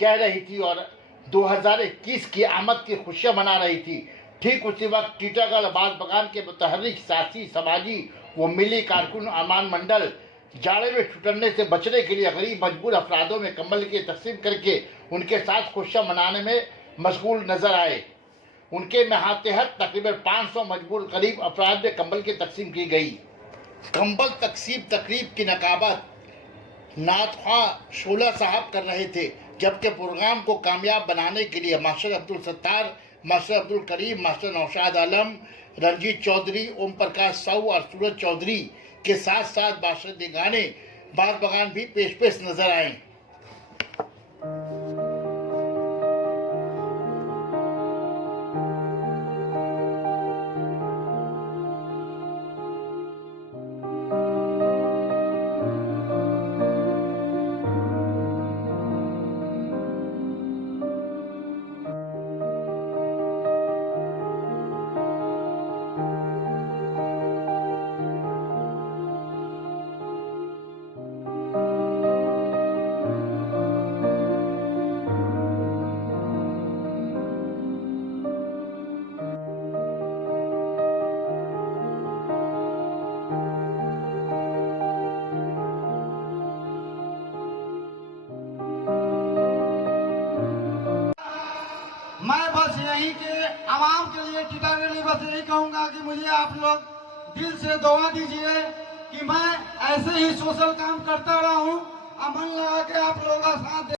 कह रही थी और 2021 की आमद की खुशियां मना रही थी। ठीक उसी वक्त टीटागढ़ बाग बगान के मुतहर्रिक सियासी, समाजी व मिली कारकुन अमान मंडल जाड़े में ठिठुरने से बचने के लिए गरीब मजबूर अफरादों में कंबल की तकसीम करके उनके साथ खुशियां मनाने में मशगूल नजर आए। उनके महातहत तकरीबन 500 मजबूर गरीब अफराद में कंबल की तकसीम की गई। कंबल तकसीम तकरीब की नकाबत नाथख्वां शोला साहब कर रहे थे, जबकि प्रोग्राम को कामयाब बनाने के लिए master Abdul Sattar, master Abdul Karim, master Naushad Alam, Ranjit Chaudhary, Om Prakash Sahu और सूरज चौधरी के साथ साथ बादशाह गाने बाग बगान भी पेश नजर आए। मैं बस यहीं के आवाम के लिए टीटागढ़ में बस यही कहूंगा कि मुझे आप लोग दिल से दुआ दीजिए कि मैं ऐसे ही सोशल काम करता रहूं। मन लगा के आप लोगों का साथ